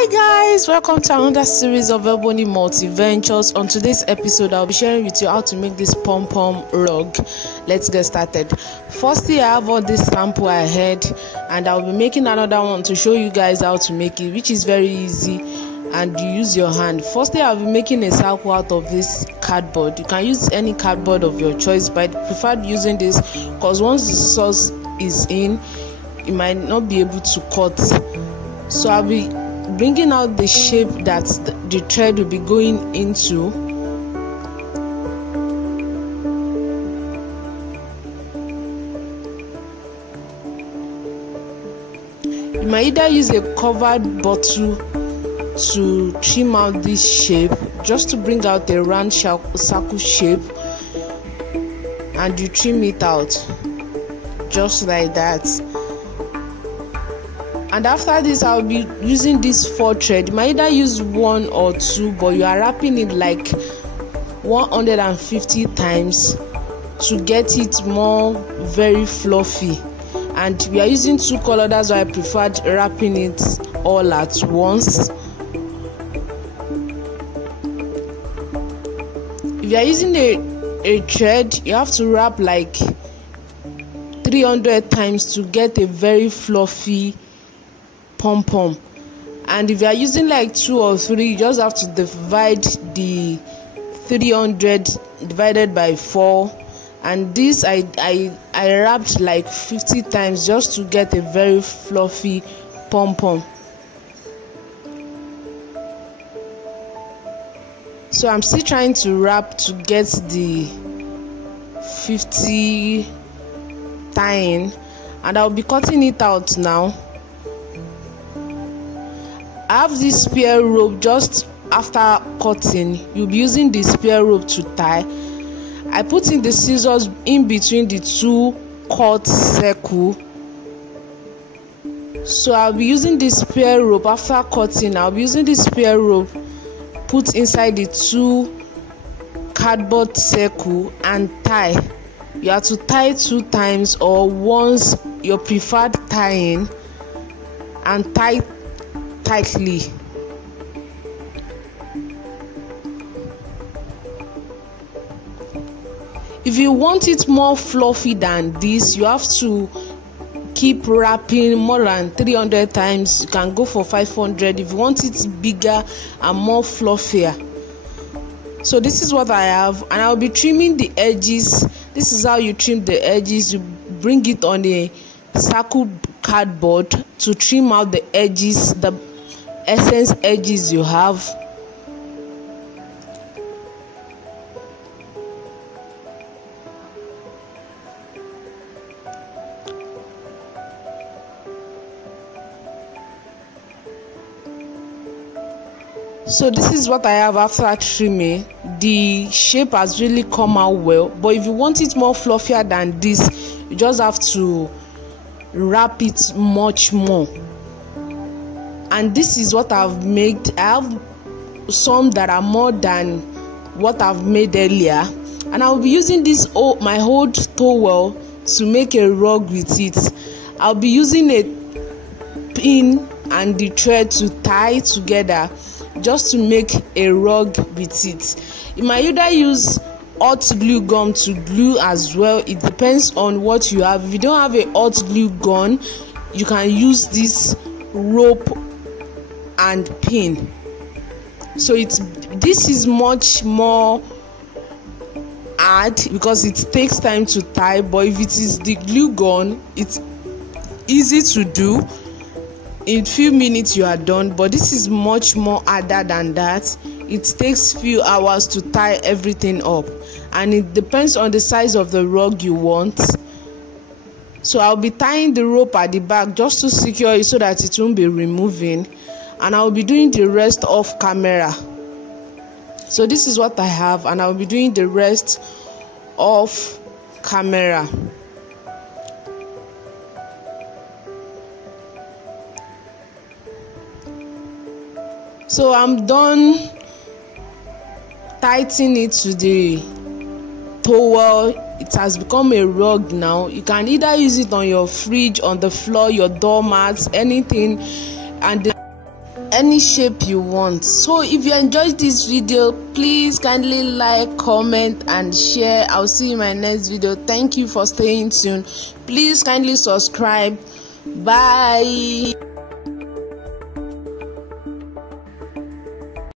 Hi guys, welcome to another series of Ebony Multiventures. On today's episode, I'll be sharing with you how to make this pom-pom rug. Let's get started. Firstly, I have all this sample ahead and I'll be making another one to show you guys how to make it, which is very easy and you use your hand. Firstly, I'll be making a circle out of this cardboard. You can use any cardboard of your choice, but I prefer using this because once the sauce is in, you might not be able to cut. So I'll be bringing out the shape that the thread will be going into. You might either use a covered bottle to trim out this shape, just to bring out a round circle shape, and you trim it out just like that. And after this, I'll be using this 4 thread. You might either use 1 or 2, but you are wrapping it like 150 times to get it more very fluffy. And we are using 2 colors, that's why I preferred wrapping it all at once. If you are using a thread, you have to wrap like 300 times to get a very fluffy pom-pom. And if you are using like 2 or 3, you just have to divide the 300 divided by 4. And this I wrapped like 50 times just to get a very fluffy pom-pom. So I'm still trying to wrap to get the 50 tying, and I'll be cutting it out now. I have this spare rope. Just after cutting, you'll be using the spare rope to tie. I put in the scissors in between the 2 cut circle. So I'll be using the spare rope. After cutting, I'll be using the spare rope put inside the 2 cardboard circle and tie. You have to tie 2 times or once your preferred tying, and tie tightly. If you want it more fluffy than this, you have to keep wrapping more than 300 times. You can go for 500 if you want it bigger and more fluffier. So this is what I have, and I'll be trimming the edges. This is how you trim the edges. You bring it on a circle cardboard to trim out the edges, the essence edges you have. So this is what I have after trimming. The shape has really come out well, but if you want it more fluffier than this, you just have to wrap it much more. And this is what I've made. I have some that are more than what I've made earlier, and I'll be using this my old towel to make a rug with it. I'll be using a pin and the thread to tie together just to make a rug with it. You might either use hot glue gun to glue as well. It depends on what you have. If you don't have a hot glue gun, you can use this rope and pin. So this is much more hard because it takes time to tie, but if it is the glue gun, it's easy to do. In few minutes you are done, but this is much more harder than that. It takes few hours to tie everything up, and it depends on the size of the rug you want. So I'll be tying the rope at the back just to secure it so that it won't be removing, and I'll be doing the rest off camera. So this is what I have, and I'll be doing the rest off camera. So I'm done tightening it to the towel. It has become a rug now. You can either use it on your fridge, on the floor, your doormats, anything. And any shape you want. So if you enjoyed this video, please kindly like, comment and share. I'll see you in my next video. Thank you for staying tuned. Please kindly subscribe. Bye.